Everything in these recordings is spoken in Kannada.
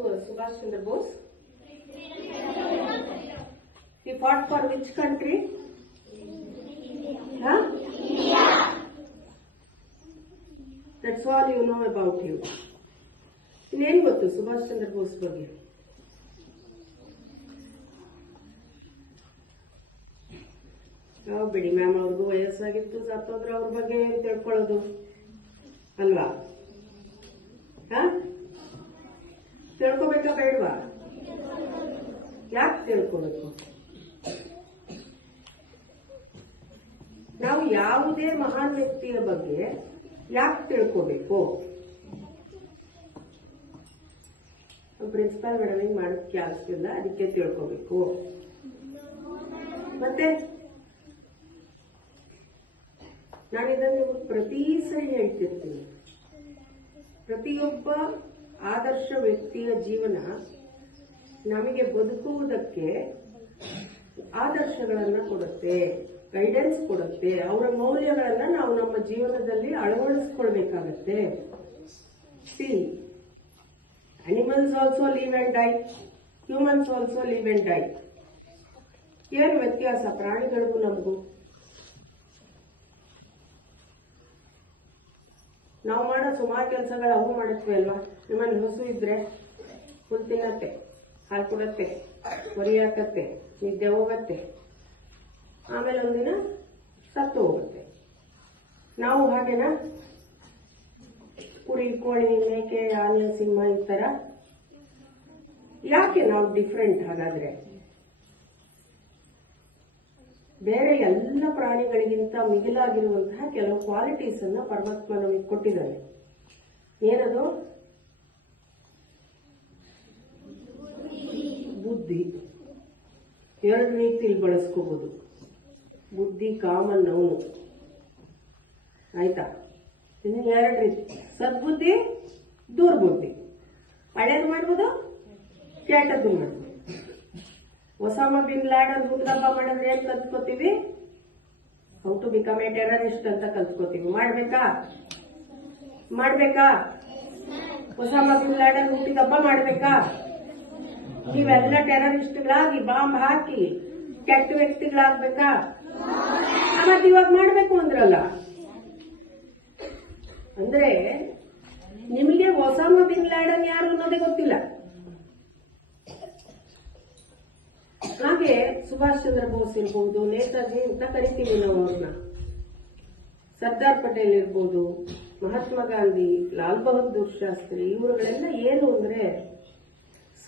Subhash Chandra Bose? He fought for which country? Huh? India. That's all you know about him. ಇನ್ನೇನು ಗೊತ್ತು ಸುಭಾಷ್ ಚಂದ್ರ ಬೋಸ್ ಬಗ್ಗೆ? ಬಿಡಿ ಮ್ಯಾಮ್, ಅವ್ರಿಗೂ ವಯಸ್ಸಾಗಿತ್ತು, ಸತ್ತೋದ್ರೆ ಅವ್ರ ಬಗ್ಗೆ ಏನ್ ತಿಳ್ಕೊಳ್ಳೋದು ಅಲ್ವಾ? ತಿಳ್ಕೊಬೇಕಾ ಬೇಡವಾ? ಯಾಕೆ ತಿಳ್ಕೊಬೇಕು? ನಾವು ಯಾವುದೇ ಮಹಾನ್ ವ್ಯಕ್ತಿಯ ಬಗ್ಗೆ ಯಾಕೆ ತಿಳ್ಕೋಬೇಕು? ಪ್ರಿನ್ಸಿಪಾಲ್ ಮೇಡಮ್ ಮಾಡೋದಕ್ಕೆ ಆಗ್ತಿಲ್ಲ, ಅದಕ್ಕೆ ತಿಳ್ಕೋಬೇಕು. ಮತ್ತೆ ನಾನಿದನ್ನು ನಿಮಗೆ ಪ್ರತಿ ಸರಿ ಹೇಳ್ತಿರ್ತೀನಿ. ಪ್ರತಿಯೊಬ್ಬ ಆದರ್ಶ ವ್ಯಕ್ತಿಯ ಜೀವನ ನಮಗೆ ಬದುಕುವುದಕ್ಕೆ ಆದರ್ಶಗಳನ್ನ ಕೊಡುತ್ತೆ, ಗೈಡೆನ್ಸ್ ಕೊಡುತ್ತೆ. ಅವರ ಮೌಲ್ಯಗಳನ್ನ ನಾವು ನಮ್ಮ ಜೀವನದಲ್ಲಿ ಅಳವಡಿಸ್ಕೊಳ್ಬೇಕಾಗತ್ತೆ. See, animals also live and die, humans also live and die. ಏನು ವ್ಯತ್ಯಾಸ ಪ್ರಾಣಿಗಳಿಗೂ ನಮಗೂ? ನಾವು ಮಾಡೋ ಸುಮಾರು ಕೆಲಸಗಳು ಅವು ಮಾಡುತ್ತವೆ ಅಲ್ವಾ? ನಿಮ್ಮಲ್ಲಿ ಹಸು ಇದ್ರೆ ಹುಲ್ ತಿನ್ನತ್ತೆ, ಹಾಲು ಕೊಡತ್ತೆ, ಹೊರಿ ಹಾಕತ್ತೆ, ನಿದ್ದೆ ಹೋಗತ್ತೆ, ಆಮೇಲೆ ಒಂದಿನ ಸತ್ತು ಹೋಗುತ್ತೆ. ನಾವು ಹಾಗೇನಾ? ಕುರಿ, ಕೋಳಿ, ಮೇಕೆ, ಆನೆ, ಸಿಂಹ ಈ ತರ. ಯಾಕೆ ನಾವು ಡಿಫ್ರೆಂಟ್ ಹಾಗಾದ್ರೆ? ಬೇರೆ ಎಲ್ಲ ಪ್ರಾಣಿಗಳಿಗಿಂತ ಮಿಗಿಲಾಗಿರುವಂತಹ ಕೆಲವು ಕ್ವಾಲಿಟೀಸ್ ಅನ್ನ ಪರಮಾತ್ಮ ನಮಗೆ ಕೊಟ್ಟಿದ್ದಾನೆ. ಏನದು? ಬುದ್ಧಿ. ಎರಡು ರೀತಿಯಲ್ಲಿ ಬಳಸ್ಕೋಬಹುದು. ಬುದ್ಧಿ ಕಾಮನ್ ಅವನು, ಆಯ್ತಾ? ಇನ್ನು ಎರಡು ರೀತಿ, ಸದ್ಬುದ್ಧಿ, ದುರ್ಬುದ್ಧಿ. ಒಳ್ಳೇದು ಮಾಡ್ಬೋದು, ಕೆಟ್ಟದ್ದು ಮಾಡ್ಬೋದು. ಒಸಾಮಾ ಬಿನ್ ಲ್ಯಾಡನ್ ಹುಟ್ಟುಹಬ್ಬ ಮಾಡಿದ್ರೆ ಏನ್ ಕಲ್ತ್ಕೋತೀವಿ? How to become a terrorist ಅಂತ ಕಲ್ತ್ಕೋತೀವಿ. ಮಾಡ್ಬೇಕಾ? ಒಸಾಮಾ ಬಿನ್ ಲ್ಯಾಡನ್ ಹುಟ್ಟಿದಬ್ಬ ಮಾಡ್ಬೇಕಾ? ನೀವೆಲ್ಲ ಟೆರರಿಸ್ಟ್ಗಳಾಗಿ ಬಾಂಬ್ ಹಾಕಿ ಕೆಟ್ಟ ವ್ಯಕ್ತಿಗಳಾಗ್ಬೇಕಾ? ಮತ್ತೆ ಇವಾಗ ಮಾಡ್ಬೇಕು ಅಂದ್ರಲ್ಲ. ಅಂದ್ರೆ ನಿಮಗೆ ಒಸಾಮಾ ಬಿನ್ ಲ್ಯಾಡನ್ ಯಾರು ಅನ್ನೋದೇ ಗೊತ್ತಿಲ್ಲ. ಹಾಗೆ ಸುಭಾಷ್ ಚಂದ್ರ ಬೋಸ್ ಇರ್ಬೋದು, ನೇತಾಜಿ ಅಂತ ಕರಿತೀವಿ ನಾವು ಅವ್ರನ್ನ, ಸರ್ದಾರ್ ಪಟೇಲ್ ಇರ್ಬೋದು, ಮಹಾತ್ಮ ಗಾಂಧಿ, ಲಾಲ್ ಬಹದ್ದೂರ್ ಶಾಸ್ತ್ರಿ, ಇವರುಗಳೆಲ್ಲ ಏನು ಅಂದ್ರೆ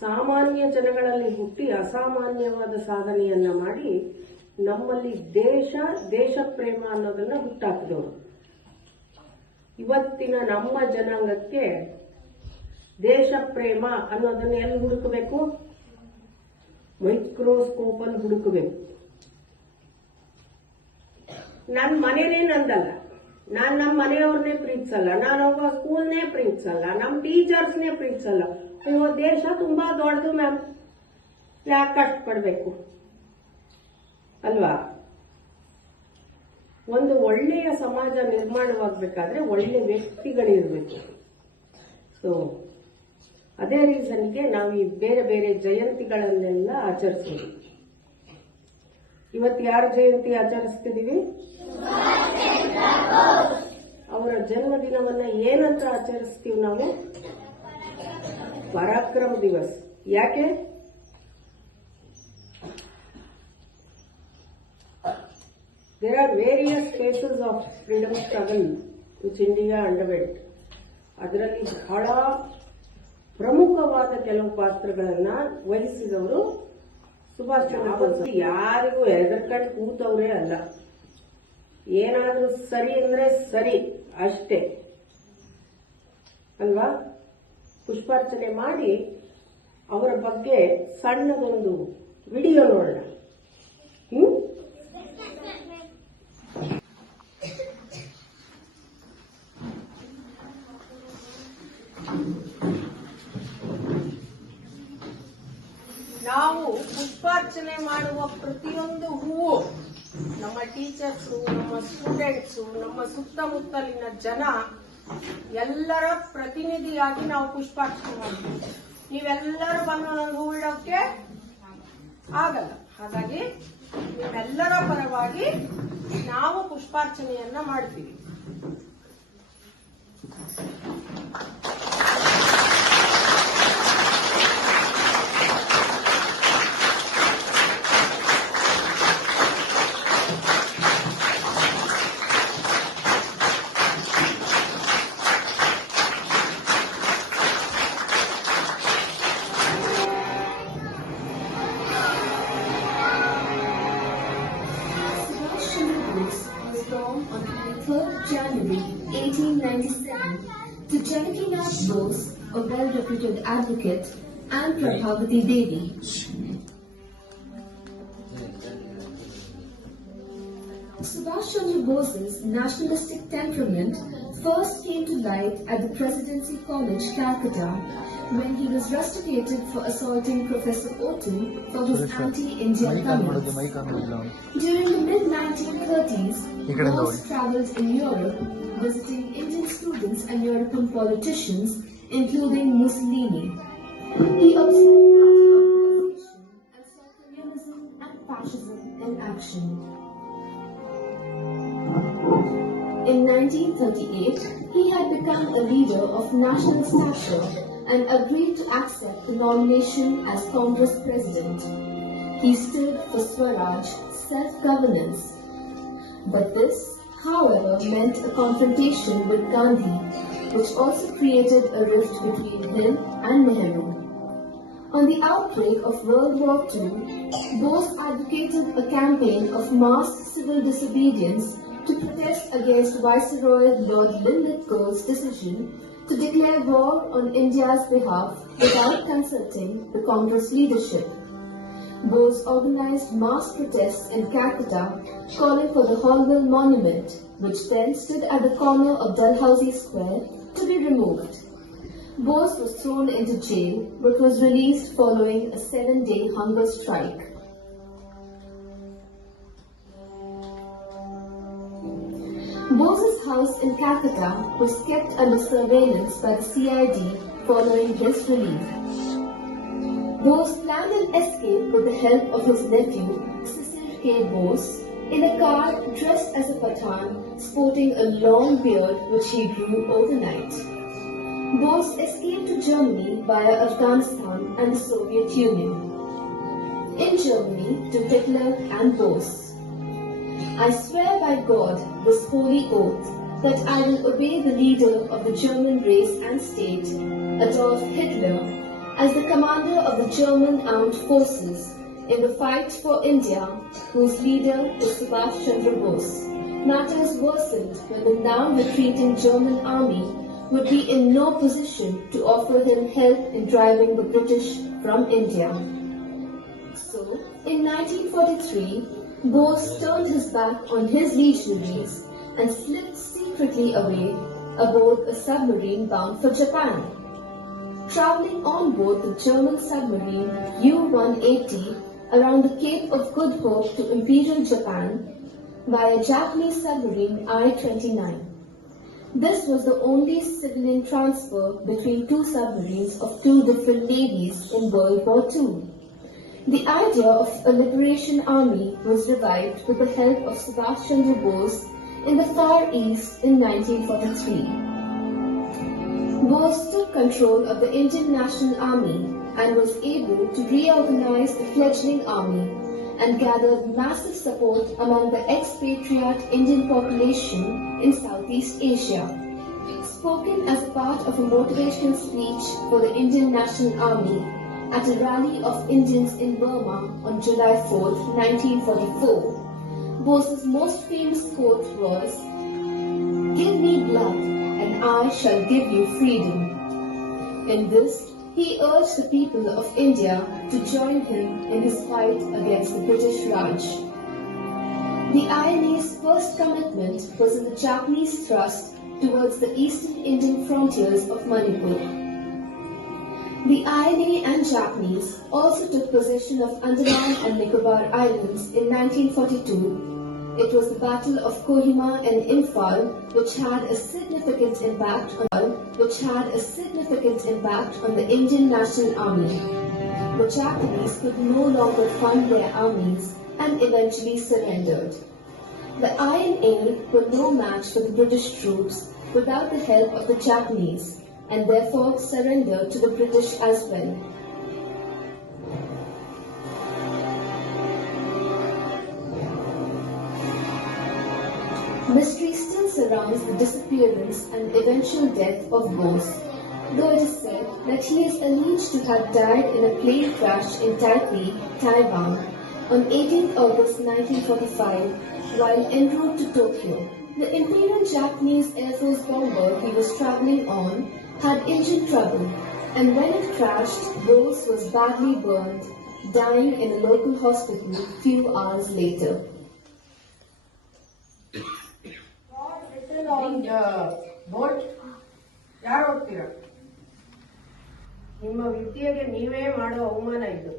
ಸಾಮಾನ್ಯ ಜನಗಳಲ್ಲಿ ಹುಟ್ಟಿ ಅಸಾಮಾನ್ಯವಾದ ಸಾಧನೆಯನ್ನ ಮಾಡಿ ನಮ್ಮಲ್ಲಿ ದೇಶ ಪ್ರೇಮ ಅನ್ನೋದನ್ನ ಹುಟ್ಟಾಕಿದವರು. ಇವತ್ತಿನ ನಮ್ಮ ಜನಾಂಗಕ್ಕೆ ದೇಶ ಪ್ರೇಮ ಅನ್ನೋದನ್ನ ಎಲ್ಲಿ ಹುಡುಕಬೇಕು? ಮೈಕ್ರೋಸ್ಕೋಪ್ ಅಲ್ಲಿ ಹುಡುಕಬೇಕು. ನನ್ನ ಮನೇನೇ ನಂದಲ್ಲ, ನಾನ್ ನಮ್ಮ ಮನೆಯವ್ರನ್ನೇ ಪ್ರೀತಿಸಲ್ಲ, ನಾನು ಹೋಗೋ ಸ್ಕೂಲ್ನೇ ಪ್ರೀತಿಸಲ್ಲ, ನಮ್ಮ ಟೀಚರ್ಸ್ನೇ ಪ್ರೀತಿಸಲ್ಲ. ಅಯ್ಯೋ ದೇಶ ತುಂಬಾ ದೊಡ್ಡದು ಮ್ಯಾಮ್, ಯಾಕೆ ಕಷ್ಟಪಡ್ಬೇಕು ಅಲ್ವಾ? ಒಂದು ಒಳ್ಳೆಯ ಸಮಾಜ ನಿರ್ಮಾಣವಾಗಬೇಕಾದ್ರೆ ಒಳ್ಳೆ ವ್ಯಕ್ತಿಗಳಿರ್ಬೇಕು. ಸೊ ಅದೇ ರೀಸನ್ಗೆ ನಾವು ಈ ಬೇರೆ ಬೇರೆ ಜಯಂತಿಗಳನ್ನೆಲ್ಲ ಆಚರಿಸ್ತೀವಿ. ಇವತ್ತು ಯಾರ ಜಯಂತಿ ಆಚರಿಸ್ತಿದೀವಿ? ಅವರ ಜನ್ಮದಿನವನ್ನ ಏನಂತ ಆಚರಿಸ್ತೀವಿ ನಾವು? ಪರಾಕ್ರಮ ದಿವಸ್. ಯಾಕೆ? There are various phases of freedom struggle which India underwent. ಅದರಲ್ಲಿ ಬಹಳ ಪ್ರಮುಖವಾದ ಕೆಲವು ಪಾತ್ರಗಳನ್ನ ವಹಿಸಿದವರು ಸುಭಾಷ್ ಚಂದ್ರ ಬೋಸ್. ಯಾರಿಗೂ ಹೆದರ್ಕೊಂಡು ಕೂತವ್ರೆ ಅಲ್ಲ, ಏನಾದ್ರೂ ಸರಿ ಅಂದ್ರೆ ಸರಿ ಅಷ್ಟೇ ಅಲ್ವಾ? ಪುಷ್ಪಾರ್ಚನೆ ಮಾಡಿ ಅವರ ಬಗ್ಗೆ ಸಣ್ಣದೊಂದು ವಿಡಿಯೋ ನೋಡೋಣ. ನಾವು ಪುಷ್ಪಾರ್ಚನೆ ಮಾಡುವ ಪ್ರತಿಯೊಂದು ಹೂವು ನಮ್ಮ ಟೀಚರ್ಸು, ನಮ್ಮ ಸ್ಟೂಡೆಂಟ್ಸು, ನಮ್ಮ ಸುತ್ತಮುತ್ತಲಿನ ಜನ ಎಲ್ಲರ ಪ್ರತಿನಿಧಿಯಾಗಿ ನಾವು ಪುಷ್ಪಾರ್ಚನೆ ಮಾಡ್ತೀವಿ. ನೀವೆಲ್ಲರೂ ಬಂದು ನನಗೆ ಹೂ ಇಡೋಕ್ಕೆ ಆಗಲ್ಲ. ಹಾಗಾಗಿ ನಿಮ್ಮೆಲ್ಲರ ಪರವಾಗಿ ನಾವು ಪುಷ್ಪಾರ್ಚನೆಯನ್ನ ಮಾಡ್ತೀವಿ. On 23rd January 1897 to Janakinath Bose, a well-reputed advocate, and Prabhavati Devi. Subhash Chandra Bose's nationalistic temperament first came to light at the Presidency College, Calcutta, when he was rusticated for assaulting Professor Otu for his anti-Indian comments. During the mid-1930s, Bose travelled in Europe, visiting Indian students and European politicians, including Mussolini. He observed party organization and saw communism and fascism in action. In 1938, he had become a leader of national stature and agreed to accept the nomination as Congress President. He stood for Swaraj, self-governance. But this, however, meant a confrontation with Gandhi, which also created a rift between him and Nehru. On the outbreak of World War II, Bose advocated a campaign of mass civil disobedience to protest against Viceroy Lord Linlithgow's decision to declare war on India's behalf without consulting the Congress leadership. Bose organized mass protests in Calcutta calling for the Hornbill Monument, which then stood at the corner of Dalhousie Square, to be removed. Bose was thrown into jail but was released following a 7-day hunger strike. Bose's house in Calcutta was kept under surveillance by the CID following his release. Bose planned an escape with the help of his nephew, Cecil K. Bose, in a car dressed as a Pathan, sporting a long beard which he grew overnight. Bose escaped to Germany via Afghanistan and the Soviet Union. In Germany, to Hitler and Bose. I swear by God this holy oath that I will obey the leader of the German race and state, Adolf Hitler, as the commander of the German armed forces in the fight for India, whose leader is Subhash Chandra Bose. Matters worsened when the now retreating German army would be in no position to offer him help in driving the British from India. So, in 1943, Bose turned his back on his legionaries and slipped secretly away aboard a submarine bound for Japan. Traveling on board the German submarine U-180 around the Cape of Good Hope to Imperial Japan via Japanese submarine I-29. This was the only civilian transfer between two submarines of two different navies in World War II. The idea of a liberation army was revived with the help of Subhash Chandra Bose in the Far East in 1943. Bose took control of the Indian National Army and was able to reorganize the fledgling army and gathered massive support among the expatriate Indian population in Southeast Asia. Spoken as part of a motivational speech for the Indian National Army at a rally of Indians in Burma on July 4, 1944. Bose's most famous quote was, "Give me blood and I shall give you freedom." In this, he urged the people of India to join him in his fight against the British Raj. The INA's first commitment was in the Japanese thrust towards the eastern Indian frontiers of Manipur. The INA and Japanese also took possession of Andaman and Nicobar Islands in 1942 It was the Battle of Kohima and Imphal which had a significant impact on the Indian National Army. The Japanese could no longer fund their armies and eventually surrendered. The INA were no match for the British troops without the help of the Japanese, and therefore surrendered to the British as well. Mystery still surrounds the disappearance and eventual death of Bose, though it is said that he is alleged to have died in a plane crash in Taipei, Taiwan, on 18th August 1945 while en route to Tokyo. The Imperial Japanese Air Force bomber he was traveling on had engine trouble, and when it crashed, Bose was badly burned, dying in a local hospital few hours later. written on the board. ಯಾರು ಹೋಗ್ತೀರಾ? ನಿಮ್ಮ ವಿದ್ಯೆಗೆ ನೀವೇ ಮಾಡೋ ಅವಮಾನ ಇದು.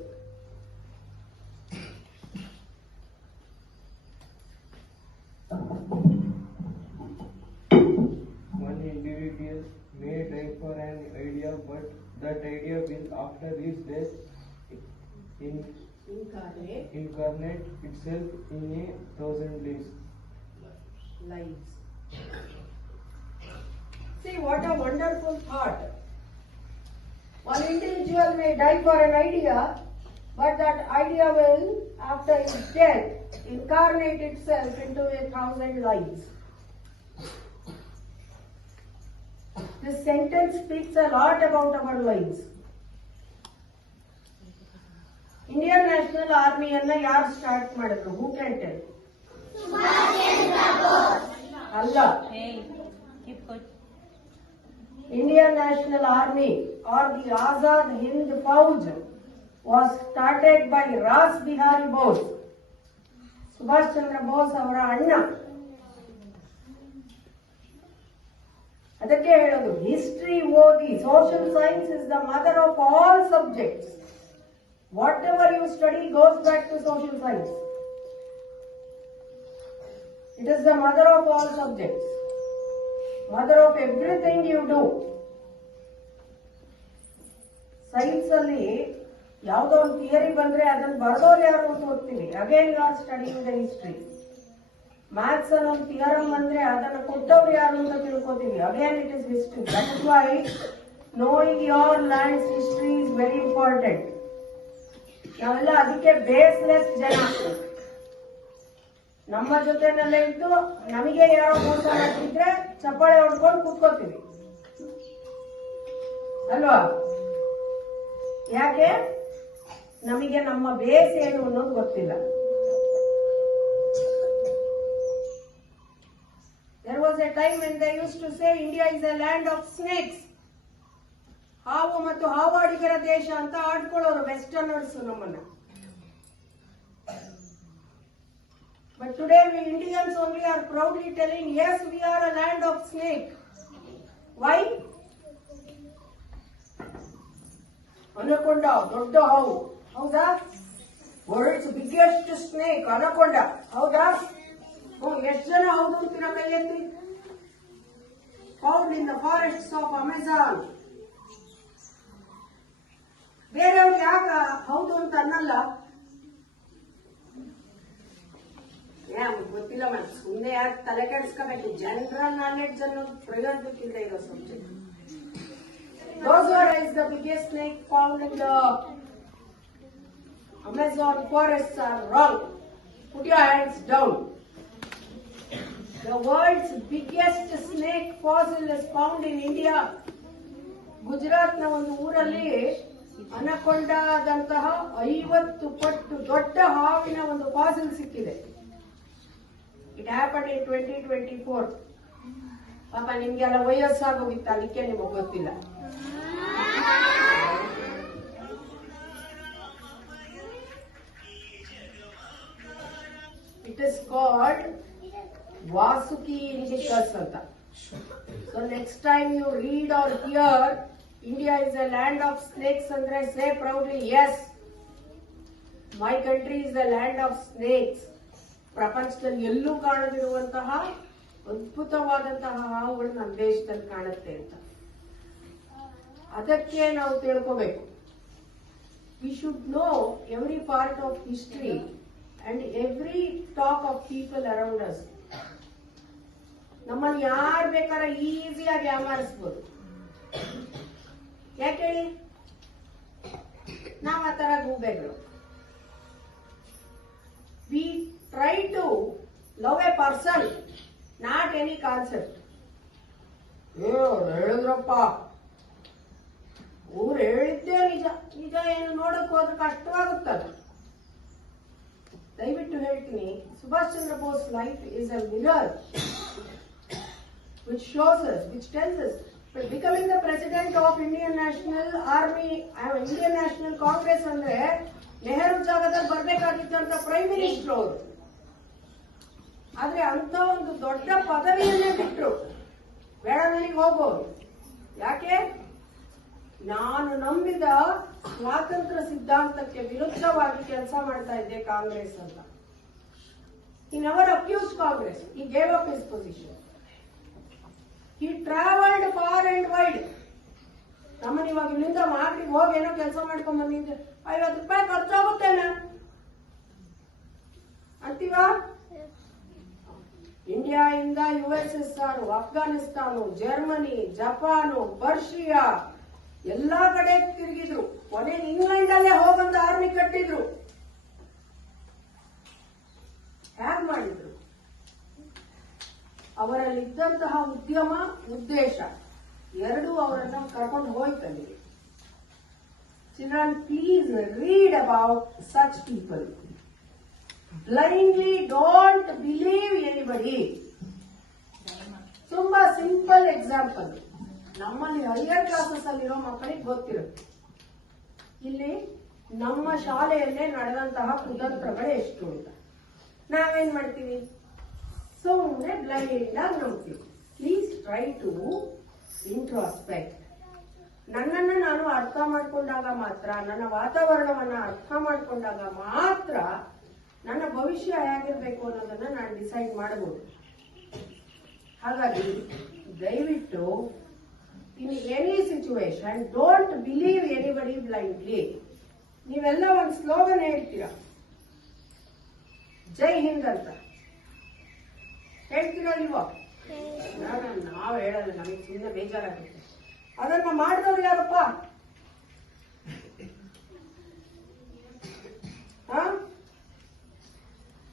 One individual may die for an idea, but that idea will, after his death, incarnate itself in 1,000 lives. See what a wonderful thought. One individual may die for an idea, but that idea will, after his death, incarnate itself into 1,000 lives. This sentence speaks a lot about our lives. Indian National Army anna yaar start madidru? Who can tell? Allah. Indian National Army or the Azad Hind Fauj was started by Ras Bihari Bose, Subhash Chandra Bose avara anna. ಅದಕ್ಕೆ ಹೇಳೋದು ಹಿಸ್ಟ್ರಿ ಓದಿ. Social science is the mother of all subjects. Whatever you study goes back to social science. It is the mother of all subjects, mother of everything you do. Science ಅಲ್ಲಿ ಯಾವುದೋ ಒಂದು ಥಿಯರಿ ಬಂದ್ರೆ ಅದನ್ನು ಬರೆದೋರು ಯಾರು ಅಂತ ಓದ್ತೀವಿ. Again you are studying the history. Maths ಅಲ್ಲಿ ಒಂದು ಥಿಯರಮ್ ಅಂದ್ರೆ ಅದನ್ನು ಕೊಟ್ಟವ್ರು ಯಾರು ಅಂತ ತಿಳ್ಕೊತೀವಿ. Again it is history. That is why knowing your land's history is very important. ನಾವೆಲ್ಲ ಅದಕ್ಕೆ ಬೇಸ್ಲೆಸ್ ಜನ. ನಮ್ಮ ಜೊತೆನಲ್ಲೇ ಇದ್ದು ನಮಗೆ ಯಾರೋ ಮೋಸ ಮಾಡ್ತಿದ್ರೆ ಚಪ್ಪಾಳೆ ಹೊಡ್ಕೊಂಡು ಕೂತ್ಕೋತೀವಿ ಅಲ್ವಾ? ಯಾಕೆ? ನಮಗೆ ನಮ್ಮ ಬೇಸ್ ಏನು ಅನ್ನೋದು ಗೊತ್ತಿಲ್ಲ. There was a time when they used to say India is a land of snakes. ಹಾವು ಮತ್ತು ಹಾವಾಡಿಗರ ದೇಶ ಅಂತ ಆಡ್ಕೊಳ್ಳೋರು ವೆಸ್ಟರ್ನರ್ಸ್ ನಮ್ಮನ್ನ. But today we Indians only are proudly telling, yes, we are a land of snake. Why? Anaconda, ದೊಡ್ಡ ಹಾವು, ಹೌದಾ? World's biggest snake, anaconda, ಹೌದಾ? ಎಷ್ಟು ಜನ ಹೌದು ಅಂತೀರ ಕೈ ಎತ್ತಿ? Found in the forests of Amazon. ಬೇರೆಯವ್ರು ಯಾಕ ಹೌದು ಅಂತ ಅನ್ನಲ್ಲ? ಗೊತ್ತಿಲ್ಲ ಮೇಡಮ್. ಸುಮ್ಮನೆ ಯಾಕೆ ತಲೆ ಕೆಡಿಸ್ಕೋಬೇಕು? ಜನರಲ್ ನಾಲೆಡ್ಜ್ ಅನ್ನೋದು ಪ್ರಯೋಜನಕ್ಕಿಂತ ಇರೋ subject. Dozora is the biggest snake found in the Amazon forests are wrong. Put your hands down. The world's biggest snake fossil is found in India. Gujarat ನ ಒಂದು ಊರಲ್ಲಿ ಅನಕೊಂಡಾದಂತಹ 50 ಪಟ್ಟು ದೊಡ್ಡ ಹಾವಿನ ಒಂದು ಫಾಸಿಲ್ ಸಿಕ್ಕಿದೆ. It happen in 2024. ಪಾಪ ನಿಮ್ಗೆಲ್ಲ ವಯಸ್ಸಾಗೋಗಿತ್ತು, ಅದಕ್ಕೆ ನಿಮಗೆ ಗೊತ್ತಿಲ್ಲ. It is called Vasuki indicus anta. So next time you read or hear India is a land of snakes andre, say proudly, yes, my country is a land of snakes. ಪ್ರಪಂಚದಲ್ಲಿ ಎಲ್ಲೂ ಕಾಣದಿರುವಂತಹ ಅದ್ಭುತವಾದಂತಹ ಹಾವುಗಳು ನಮ್ಮ ದೇಶದಲ್ಲಿ ಕಾಣುತ್ತೆ ಅಂತ. ಅದಕ್ಕೆ ನಾವು ತಿಳ್ಕೋಬೇಕು. We should know every part of history and every talk of people around us. ನಮ್ಮನ್ನು ಯಾರು ಬೇಕಾದ್ರೆ ಈಸಿಯಾಗಿ ಯಾಮಾರಿಸ್ಬೋದು. ಯಾಕೆ ಹೇಳಿ? ನಾವು ಆ ತರ ಗೂಬೆಗಳು. We try to love a person, not any concept. ಹೇಳಿದ್ರಪ್ಪ, ಅವ್ರು ಹೇಳಿದ್ದೇ ನಿಜ. ನಿಜ ಏನು ನೋಡಕ್ ಹೋದ್ರೆ ಕಷ್ಟವಾಗುತ್ತಲ್ಲ. ದಯವಿಟ್ಟು ಹೇಳ್ತೀನಿ, Subhash Chandra Bose life is a mirror which shows us, which tells us that becoming the president of Indian National Army, Indian National Congress ಅಂದ್ರೆ ನೆಹರು ಜಾಗದಲ್ಲಿ ಬರ್ಬೇಕಾಗಿದ್ದಂತ ಪ್ರೈಮ್ ಮಿನಿಸ್ಟರ್ ಅವರು. ಆದ್ರೆ ಅಂತ ಒಂದು ದೊಡ್ಡ ಪದವಿಯನ್ನೇ ಬಿಟ್ರು, ಬೇಡ ನನಗೆ ಹೋಗೋರು. ಯಾಕೆ? ನಾನು ನಂಬಿದ ಸ್ವಾತಂತ್ರ್ಯ ಸಿದ್ಧಾಂತಕ್ಕೆ ವಿರುದ್ಧವಾಗಿ ಕೆಲಸ ಮಾಡ್ತಾ ಇದ್ದೆ ಕಾಂಗ್ರೆಸ್ ಅಂತ. He never accused Congress. He gave up his position. He traveled far and wide. ನಮ್ಮನ್ನ ಇವಾಗ ಇಲ್ಲಿಂದ ಮಾಡಿ ಹೋಗಿ ಏನೋ ಕೆಲಸ ಮಾಡ್ಕೊಂಡ್ ಬಂದಿದ್ದೆ, 50 ರೂಪಾಯಿ ಖರ್ಚಾಗುತ್ತೇನೆ ಅಂತೀವಾ? ಇಂಡಿಯಾ ಇಂದ USSR, Afghanistan, Germany, Japan, Persia ಎಲ್ಲಾ ಕಡೆ ತಿರುಗಿದ್ರು. ಕೊನೆ ಇಂಗ್ಲೆಂಡ್ ಅಲ್ಲೇ ಹೋಗಂತ ಆರ್ಮಿ ಕಟ್ಟಿದ್ರು. ಹ್ಯಾಗ್ ಮಾಡಿದ್ರು? ಅವರಲ್ಲಿದ್ದಂತಹ ಉದ್ಯಮ, ಉದ್ದೇಶ ಎರಡೂ ಅವರನ್ನ ಕರ್ಕೊಂಡು ಹೋಯ್ತಲ್ಲಿ. Children, please read about such people. Blindly don't believe anybody. ತುಂಬಾ ಸಿಂಪಲ್ ಎಕ್ಸಾಂಪಲ್. ನಮ್ಮಲ್ಲಿ ಹೈಯರ್ ಕ್ಲಾಸಸ್ ಅಲ್ಲಿರೋ ಮಕ್ಕಳಿಗೆ ಗೊತ್ತಿರುತ್ತೆ. ಇಲ್ಲಿ ನಮ್ಮ ಶಾಲೆಯಲ್ಲೇ ನಡೆದಂತಹ ಕುತಂತ್ರಗಳು ಎಷ್ಟು ಅಂತ ನಾವೇನ್ ಮಾಡ್ತೀವಿ? ಸುಮ್ಮನೆ ಬ್ಲೈಂಡ್ ಆಗಿ ನಂಬ್ತೀವಿ. Please try to introspect. ನನ್ನನ್ನು ನಾನು ಅರ್ಥ ಮಾಡ್ಕೊಂಡಾಗ ಮಾತ್ರ, ನನ್ನ ವಾತಾವರಣವನ್ನ ಅರ್ಥ ಮಾಡ್ಕೊಂಡಾಗ ಮಾತ್ರ ನನ್ನ ಭವಿಷ್ಯ ಹೇಗಿರ್ಬೇಕು ಅನ್ನೋದನ್ನ ನಾನು ಡಿಸೈಡ್ ಮಾಡಬಹುದು. ಹಾಗಾಗಿ ದಯವಿಟ್ಟು in any situation don't believe anybody blindly. ನೀವೆಲ್ಲ ಒಂದು ಸ್ಲೋಗನ್ ಹೇಳ್ತೀರಾ, ಜೈ ಹಿಂದ್ ಅಂತ ಹೇಳ್ತೀರಾ ಇಲ್ವಾ? ನಾವ್ ಹೇಳಲ್ಲ, ನಮಗೆ ಸುಮ್ಮನೆ ಬೇಜಾರಾಗುತ್ತೆ. ಅದನ್ನ ಮಾಡಿದವ್ರು ಯಾರಪ್ಪ?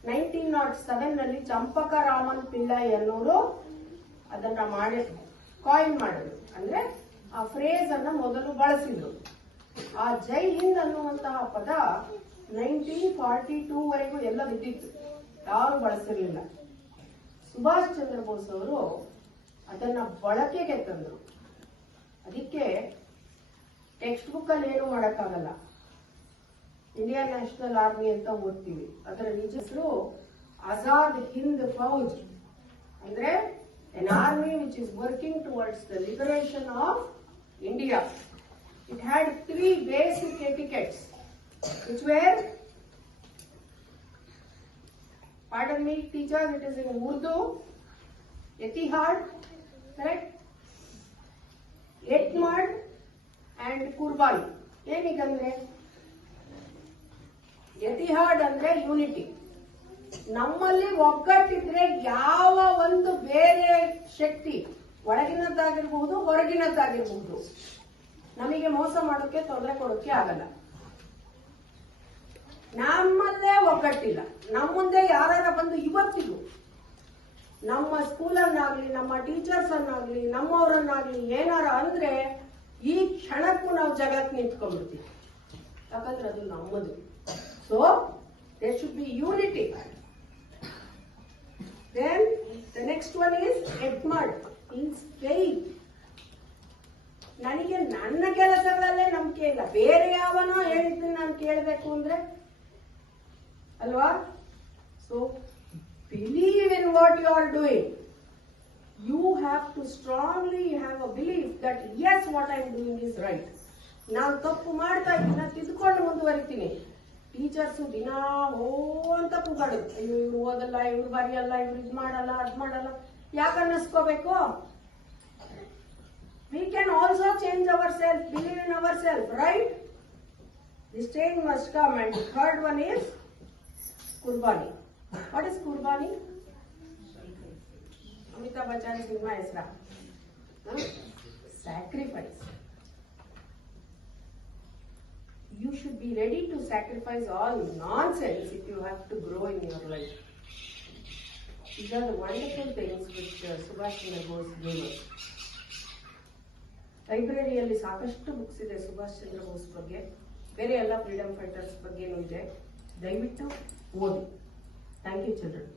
1907 ಚಂಪಕ ರಾಮನ್ ಪಿಳ್ಳೈ ಅನ್ನೋರು ಅದನ್ನ ಕಾಯಿನ್ ಮಾಡಿದ್ರು. ಅಂದ್ರೆ ಆ ಫ್ರೇಸ್ ಅನ್ನ ಮೊದಲು ಬಳಸಿದ್ರು. ಆ ಜೈ ಹಿಂದ್ ಅನ್ನುವಂತಹ ಪದ 1942 ವರೆಗೂ ಎಲ್ಲ ಬಿದ್ದಿತ್ತು, ಯಾರು ಬಳಸಿರ್ಲಿಲ್ಲ. ಸುಭಾಷ್ ಚಂದ್ರ ಬೋಸ್ ಅವರು ಅದನ್ನ ಬಳಕೆಗೆ ತಂದ್ರು. ಅದಕ್ಕೆ ಟೆಕ್ಸ್ಟ್ ಬುಕ್ ಅಲ್ಲಿ ಏನು ಮಾಡಕ್ಕಾಗಲ್ಲ. ಇಂಡಿಯನ್ ನ್ಯಾಷನಲ್ ಆರ್ಮಿ ಅಂತ ಓದ್ತೀವಿ, ಅದರ ನಿಜ ಹೆಸರು ಆಜಾದ್ ಹಿಂದ್ ಫೌಜ್. ಅಂದ್ರೆ an army which is working towards the liberation of India. It had 3 basic etiquettes, which were, pardon me teacher, it is in Urdu, Etihad, correct? Etmad and Qurbani. ಏನೀಗಂದ್ರೆ ಎತಿಹಾಡ್ ಅಂದ್ರೆ ಯೂನಿಟಿ. ನಮ್ಮಲ್ಲಿ ಒಗ್ಗಟ್ಟಿದ್ರೆ ಯಾವ ಒಂದು ಬೇರೆ ಶಕ್ತಿ, ಒಳಗಿನದ್ದಾಗಿರ್ಬಹುದು ಹೊರಗಿನದ್ದಾಗಿರ್ಬಹುದು, ನಮಗೆ ಮೋಸ ಮಾಡೋಕೆ, ತೊಂದರೆ ಕೊಡೋಕೆ ಆಗಲ್ಲ. ನಮ್ಮಲ್ಲೇ ಒಗ್ಗಟ್ಟಿಲ್ಲ. ನಮ್ಮ ಮುಂದೆ ಯಾರ ಬಂದು ಇವತ್ತಿಗೂ ನಮ್ಮ ಸ್ಕೂಲನ್ನಾಗ್ಲಿ, ನಮ್ಮ ಟೀಚರ್ಸ್ ಅನ್ನಾಗ್ಲಿ, ನಮ್ಮವರನ್ನಾಗ್ಲಿ ಏನಾರ ಅಂದ್ರೆ ಈ ಕ್ಷಣಕ್ಕೂ ನಾವು ಜಗತ್ ನಿಂತ್ಕೊಂಡ್ಬಿಡ್ತೀವಿ. ಯಾಕಂದ್ರೆ ಅದು ನಮ್ಮದು. So there should be unity. Then the next one is Etmad, means faith. ನನಗೆ ನನ್ನ ಕೆಲಸಗಳಲ್ಲೇ ನಂಬಿಕೆ ಇಲ್ಲ, ಬೇರೆ ಯಾವನೋ ಹೇಳಿದ್ರೆ ನಾನು ಕೇಳಬೇಕು ಅಂದ್ರೆ ಅಲ್ವಾ? So believe in what you are doing. You have to strongly have a belief that yes, what I am doing is right. ನಾನು ತಪ್ಪು ಮಾಡ್ತಾ ಇದ್ದೀನಿ, ತಿದ್ದುಕೊಂಡು ಮುಂದುವರಿತೀನಿ. ಟೀಚರ್ಸು ದಿನ ಓ ಅಂತ ಕೂಗಾಡುದು, ಅಯ್ಯೋ ಇವ್ರು ಓದಲ್ಲ, ಇವ್ರು ಬರೆಯಲ್ಲ, ಇವ್ರು ಇದು ಮಾಡಲ್ಲ, ಅದ್ ಮಾಡಲ್ಲ. ಯಾಕೆ ಅನ್ನಿಸ್ಕೋಬೇಕು? We can also change ourselves, believe in ourselves, right? This change must come. And the third one is Kurbani. What is Kurbani? Amitabh Bachchan cinema ಹೆಸರ sacrifice. You should be ready to sacrifice all nonsense if you have to grow in your life. These are the wonderful things which Subhash Chandra Bose gave us. ಲೈಬ್ರರಿಯಲ್ಲಿ ಸಾಕಷ್ಟು ಬುಕ್ಸ್ ಇದೆ ಸುಭಾಷ್ ಚಂದ್ರ ಬೋಸ್ ಬಗ್ಗೆ, ಬೇರೆ ಎಲ್ಲ ಫ್ರೀಡಮ್ ಫೈಟರ್ಸ್ ಬಗ್ಗೆನೂ ಇದೆ. ದಯವಿಟ್ಟು ಓದಿ. Thank you children.